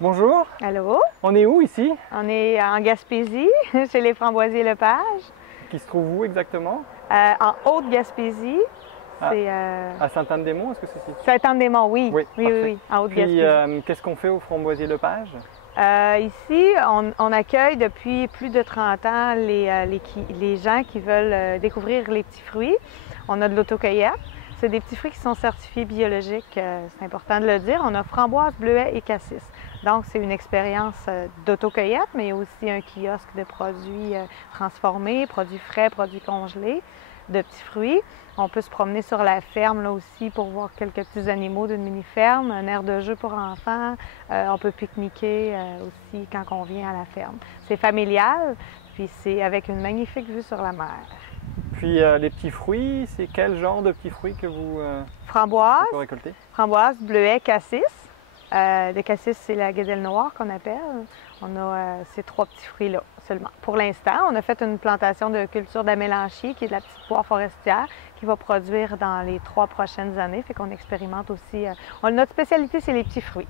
Bonjour, Allô? on est où ici? On est en Gaspésie, chez les Framboisiers Lepage. Qui se trouve où exactement? En Haute-Gaspésie. Ah, C'est à Sainte-Anne-des-Monts, est-ce que c'est situé? Saint-Anne-des-Monts, oui. Oui, Oui, parfait. oui, en Puis, Haute-Gaspésie. qu'est-ce qu'on fait au Framboisier Lepage? Ici, on accueille depuis plus de 30 ans les gens qui veulent découvrir les petits fruits. On a de l'autocueillette. C'est des petits fruits qui sont certifiés biologiques, c'est important de le dire. On a framboise, bleuet et cassis. Donc, c'est une expérience d'autocueillette, mais il y a aussi un kiosque de produits transformés, produits frais, produits congelés, de petits fruits. On peut se promener sur la ferme là aussi pour voir quelques petits animaux d'une mini-ferme, un aire de jeu pour enfants. On peut pique-niquer aussi quand on vient à la ferme. C'est familial, puis c'est avec une magnifique vue sur la mer. Puis les petits fruits, c'est quel genre de petits fruits que vous Framboise, récoltez? framboise, bleuet, cassis. Le cassis, c'est la guédelle noire qu'on appelle. On a ces trois petits fruits-là seulement. Pour l'instant, on a fait une plantation de culture d'amélanchier, qui est de la petite poire forestière, qui va produire dans les 3 prochaines années. Fait qu'on expérimente aussi. Notre spécialité, c'est les petits fruits.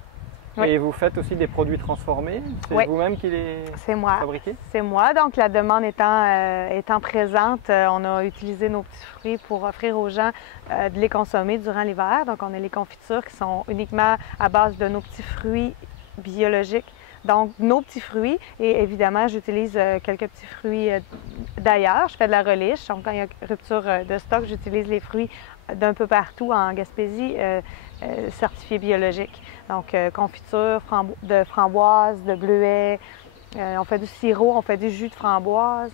Oui. Et vous faites aussi des produits transformés? C'est Oui. vous-même qui les fabriquez? C'est moi. Donc, la demande étant présente, on a utilisé nos petits fruits pour offrir aux gens de les consommer durant l'hiver. Donc, on a les confitures qui sont uniquement à base de nos petits fruits biologiques. Donc, nos petits fruits. Et évidemment, j'utilise quelques petits fruits d'ailleurs. Je fais de la reliche. Donc, quand il y a rupture de stock, j'utilise les fruits d'un peu partout en Gaspésie certifiés biologiques. Donc, confiture de framboise, de bleuet. On fait du sirop, on fait du jus de framboise,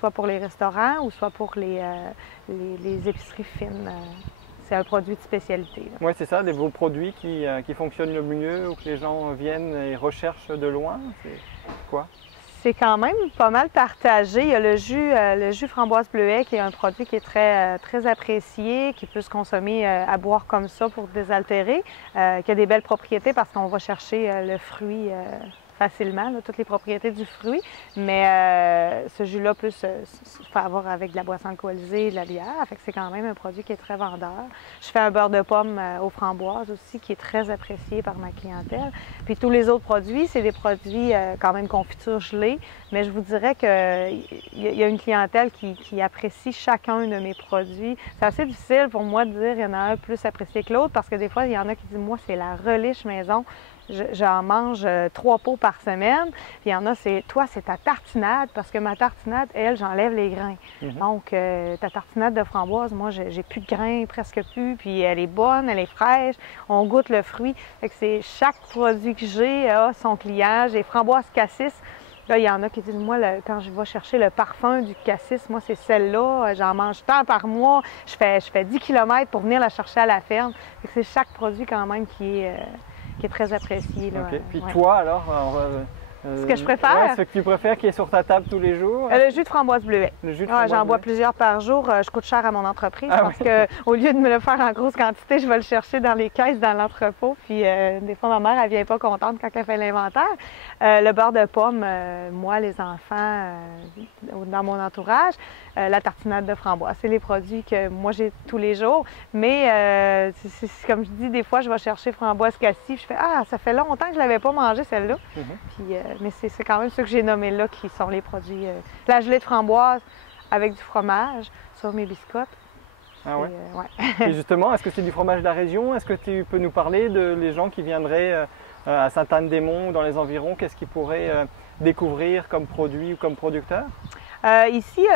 soit pour les restaurants ou soit pour les épiceries fines. C'est un produit de spécialité. Oui, c'est ça, vos produits qui fonctionnent le mieux ou que les gens viennent et recherchent de loin, c'est quoi? C'est quand même pas mal partagé. Il y a le jus framboise bleuet qui est un produit qui est très apprécié, qui peut se consommer à boire comme ça pour désaltérer, qui a des belles propriétés parce qu'on va chercher le fruit facilement, là, toutes les propriétés du fruit. Mais ce jus-là peut se faire avoir avec de la boisson alcoolisée et de la bière. Fait que c'est quand même un produit qui est très vendeur. Je fais un beurre de pomme aux framboises aussi qui est très apprécié par ma clientèle. Puis tous les autres produits, c'est des produits quand même confiture gelée. Mais je vous dirais qu'il y a une clientèle qui apprécie chacun de mes produits. C'est assez difficile pour moi de dire qu'il y en a un plus apprécié que l'autre parce que des fois, il y en a qui disent « Moi, c'est la reliche maison. J'en mange 3 pots par semaine. » Puis il y en a, c'est « Toi, c'est ta tartinade parce que ma tartinade, elle, j'enlève les grains. Donc, ta tartinade de framboise, moi, j'ai plus de grains, presque plus. Puis elle est bonne, elle est fraîche. On goûte le fruit. » Fait que c'est chaque produit que j'ai a son client. J'ai framboise cassis. Là, il y en a qui disent, moi, quand je vais chercher le parfum du cassis, moi, c'est celle-là. J'en mange tant par mois. Je fais 10 km pour venir la chercher à la ferme. C'est chaque produit quand même qui est très apprécié. Là. Okay. Puis toi, alors, ce que je préfère? Ouais, ce que tu préfères qui est sur ta table tous les jours? Le jus de framboise bleuet. Le jus de framboise j'en bois plusieurs par jour. Je coûte cher à mon entreprise parce oui. qu'au lieu de me le faire en grosse quantité, je vais le chercher dans les caisses, dans l'entrepôt. Puis des fois, ma mère, elle vient pas contente quand elle fait l'inventaire. Le beurre de pomme, moi, les enfants, dans mon entourage, la tartinade de framboise. C'est les produits que moi, j'ai tous les jours. Mais c'est comme je dis, des fois, je vais chercher framboise cassis. Je fais « Ah, ça fait longtemps que je l'avais pas mangé, celle-là. Puis, mais c'est quand même ceux que j'ai nommés là qui sont les produits. La gelée de framboise avec du fromage sur mes biscottes. Ah ouais? Ouais. Et justement, est-ce que c'est du fromage de la région? Est-ce que tu peux nous parler de les gens qui viendraient à Sainte-Anne-des-Monts ou dans les environs? Qu'est-ce qu'ils pourraient découvrir comme produit ou comme producteur? Ici,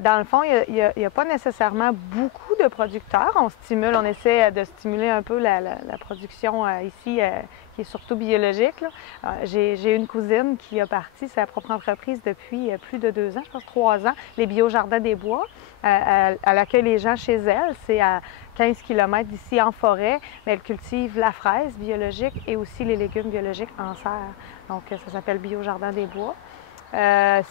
dans le fond, il n'y a pas nécessairement beaucoup de producteurs. On essaie de stimuler un peu la production ici, qui est surtout biologique. J'ai une cousine qui a parti sa propre entreprise depuis plus de 2 ans, je pense 3 ans, les Biojardins des Bois. Elle accueille les gens chez elle. C'est à 15 km d'ici en forêt, mais elle cultive la fraise biologique et aussi les légumes biologiques en serre. Donc, ça s'appelle Biojardin des Bois.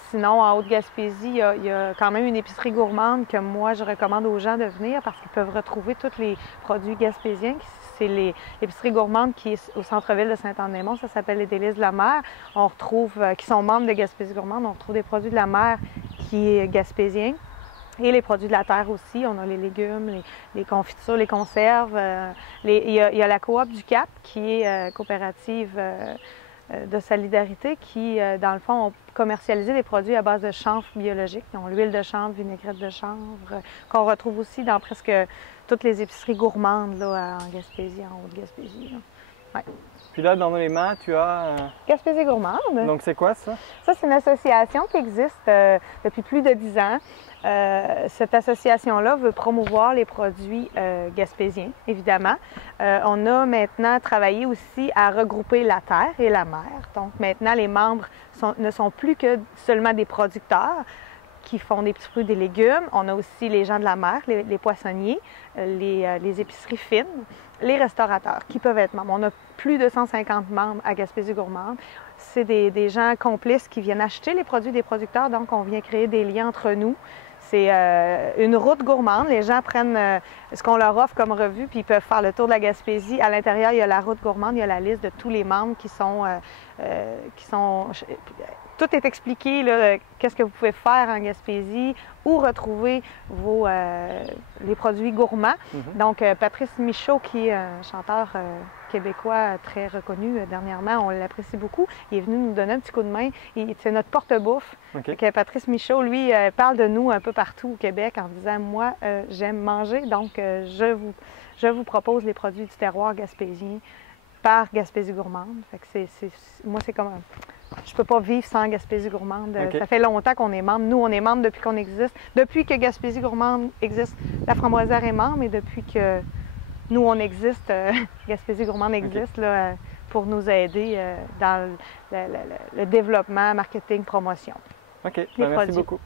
Sinon, en Haute-Gaspésie, il y a quand même une épicerie gourmande que moi, je recommande aux gens de venir parce qu'ils peuvent retrouver tous les produits gaspésiens. C'est l'épicerie gourmande qui est au centre-ville de Sainte-Anne-des-Monts. Ça s'appelle les Délices de la mer. On retrouve, qui sont membres de Gaspésie gourmande, on retrouve des produits de la mer qui est gaspésien. Et les produits de la terre aussi. On a les légumes, les confitures, les conserves. Il y a la coop du Cap qui est coopérative de solidarité qui, dans le fond, ont commercialisé des produits à base de chanvre biologique. Ils ont l'huile de chanvre, vinaigrette de chanvre, qu'on retrouve aussi dans presque toutes les épiceries gourmandes là, en Gaspésie, en Haute-Gaspésie. Ouais. Puis là, dans les mains, tu as... Gaspésie gourmande. Donc, c'est quoi ça? Ça, c'est une association qui existe depuis plus de 10 ans. Cette association-là veut promouvoir les produits gaspésiens, évidemment. On a maintenant travaillé aussi à regrouper la terre et la mer. Donc, maintenant, les membres ne sont plus que seulement des producteurs qui font des petits fruits, des légumes. On a aussi les gens de la mer, les poissonniers, les épiceries fines, les restaurateurs qui peuvent être membres. On a plus de 150 membres à Gaspésie gourmande. C'est des gens complices qui viennent acheter les produits des producteurs, donc on vient créer des liens entre nous. C'est une route gourmande. Les gens prennent ce qu'on leur offre comme revue, puis ils peuvent faire le tour de la Gaspésie. À l'intérieur, il y a la route gourmande, il y a la liste de tous les membres qui sont tout est expliqué, qu'est-ce que vous pouvez faire en Gaspésie, où retrouver les produits gourmands. Donc, Patrice Michaud, qui est un chanteur québécois très reconnu dernièrement, on l'apprécie beaucoup. Il est venu nous donner un petit coup de main. C'est notre porte-bouffe. Okay. Patrice Michaud, lui, parle de nous un peu partout au Québec en disant « Moi, j'aime manger, donc je vous propose les produits du terroir gaspésien par Gaspésie gourmande. » Moi, c'est comme je ne peux pas vivre sans Gaspésie gourmande. Okay. Ça fait longtemps qu'on est membre. Nous, on est membre depuis qu'on existe. Depuis que Gaspésie gourmande existe, la Framboisière est membre, et depuis que nous, on existe, Gaspésie gourmande existe là, pour nous aider dans le développement, marketing, promotion. OK, merci beaucoup.